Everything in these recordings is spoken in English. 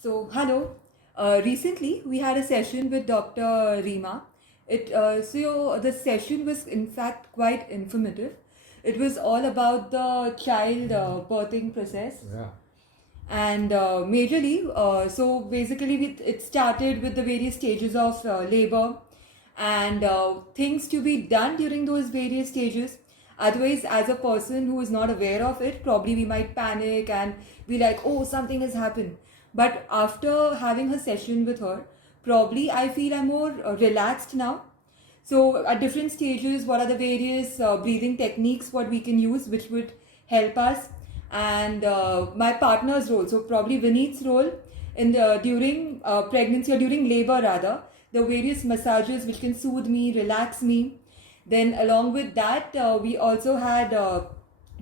Hello. Recently, we had a session with Dr. Rima. The session was in fact quite informative. It was all about the child birthing process, Yeah. and it started with the various stages of labor and things to be done during those various stages. Otherwise, as a person who is not aware of it, probably we might panic and be like, oh, something has happened. But after having a session with her, probably I feel I'm more relaxed now. So at different stages, what are the various breathing techniques what we can use which would help us, and my partner's role. So probably Vineet's role in the during pregnancy or during labor rather, the various massages which can soothe me, relax me. Then along with that, we also had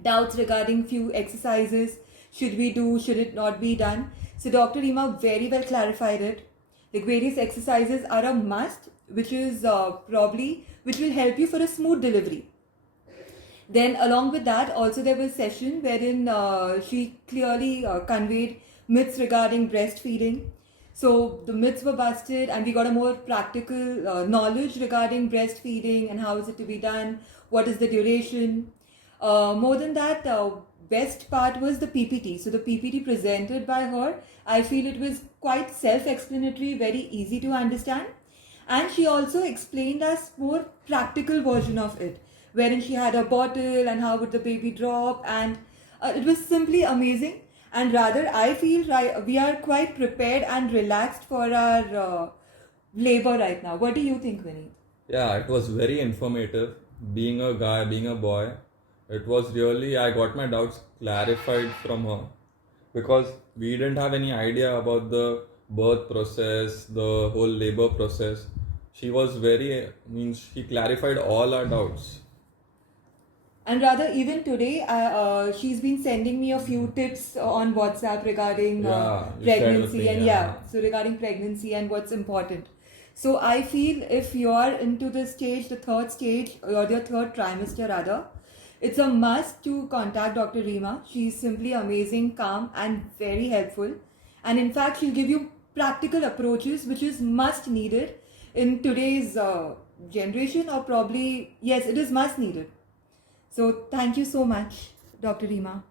doubts regarding few exercises. Should we do? Should it not be done? So Dr. Rima very well clarified it. Like various exercises are a must, which is which will help you for a smooth delivery. Then along with that, also there was a session wherein she clearly conveyed myths regarding breastfeeding. So the myths were busted, and we got a more practical knowledge regarding breastfeeding and how is it to be done, what is the duration. More than that, best part was the PPT. So the PPT presented by her, I feel it was quite self-explanatory, very easy to understand, and she also explained us more practical version of it, wherein she had a bottle and how would the baby drop, and it was simply amazing. And rather, I feel we are quite prepared and relaxed for our labor right now. What do you think, Vinny? Yeah, it was very informative. Being a guy, being a boy, it was really, I got my doubts clarified from her because we didn't have any idea about the birth process, the whole labor process. She was she clarified all our doubts. And rather, even today, she's been sending me a few tips on WhatsApp regarding Yeah, you shared with pregnancy me. and Yeah. so regarding pregnancy and what's important. So I feel if you are into this stage, the third stage or your third trimester rather, it's a must to contact Dr. Rima. She's simply amazing, calm, and very helpful. And in fact, she'll give you practical approaches, which is must needed in today's generation, or probably yes, it is must needed. So thank you so much, Dr. Rima.